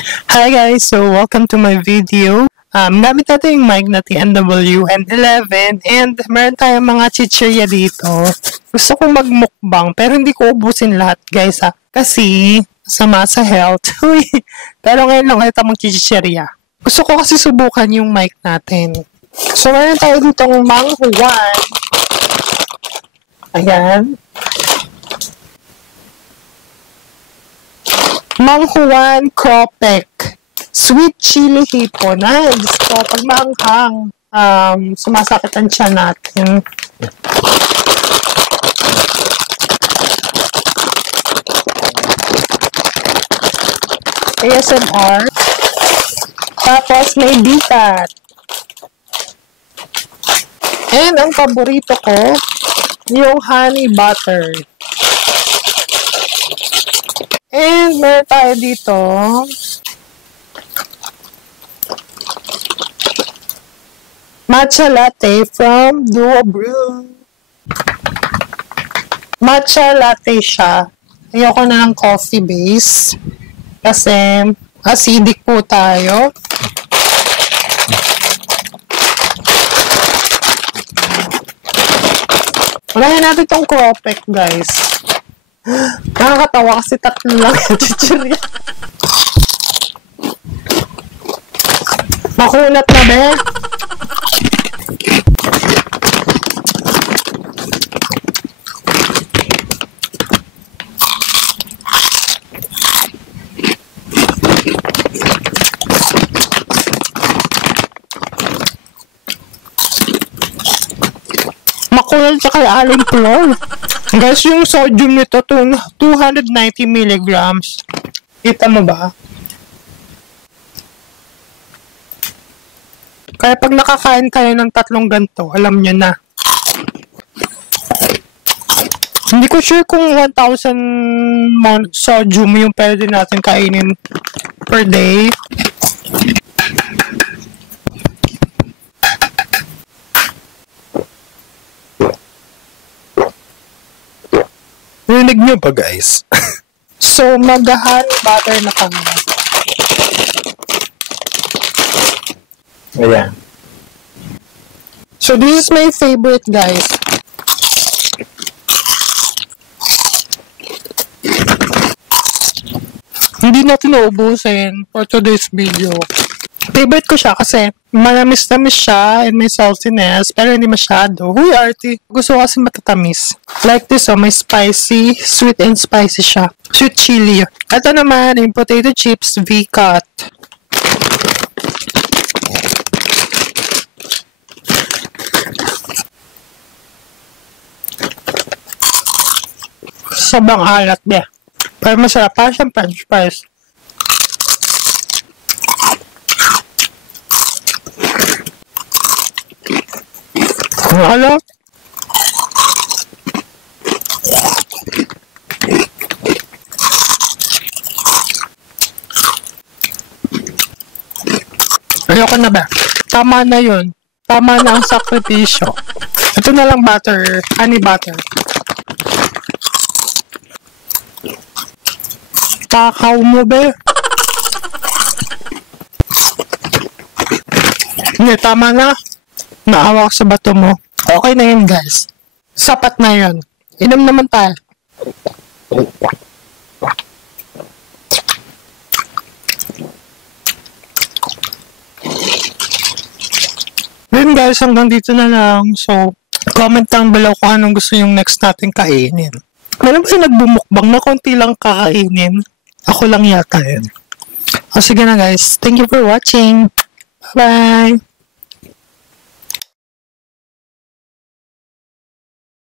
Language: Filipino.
Hi guys, so welcome to my video. Gamit natin yung mic na TNW N11 and meron tayong mga chichirya dito. Gusto kong magmukbang pero hindi ko ubusin lahat guys kasi sama sa health. Pero ngayon lang ulit ang magchichirya. Gusto ko kasi subukan yung mic natin. So meron tayo ditong Mang Juan. Ayan. Mang Juan Cropec. Sweet chili hipon. So, pag maanghang, sumasakit ang tiyan natin. ASMR. Tapos, may bitat. And ang paborito ko, yung honey butter. And meron tayo dito matcha latte from Duo Brew. Matcha latte siya. Ayoko na ng coffee base kasi acidic po tayo. Unahin natin itong Cropec guys. Nakakatawa kasi tatlo lang yung chichirya. Makunat na be. Makunat sa kay Aling Flor. Guys, yung sodium nito, 290 milligrams. Kita mo ba? Kaya pag nakakain kayo ng tatlong ganito, alam nyo na. Hindi ko sure kung 1,000 sodium yung pwede natin kainin per day. Rinig nyo ba guys? So, mag-honey butter na kami. Ayan. So, this is my favorite guys. Hindi natin naubusin for today's video. Favorite ko siya kasi manamis-tamis siya and may saltiness pero hindi masyado. Huy, arty. Gusto ko kasi matatamis. Like this, may spicy, sweet and spicy siya. Sweet chili. Ito naman, yung potato chips V-cut. Sabang alat, be. Pero masarap pa siyang french fries. Hello? Ayoko na ba? Tama na yun. Tama na ang sakripisyo. Ito na lang butter. Honey butter. Takaw mo ba? Hindi, tama na. Naawa ko sa bato mo. Okay na yun guys. Sapat na yun. Inom naman tayo. Then guys, hanggang dito na lang. So, comment down below kung anong gusto yung next natin kainin. Meron ba yung nagbumukbang na konti lang kakainin? Ako lang yata yun. O sige na guys. Thank you for watching. Bye-bye.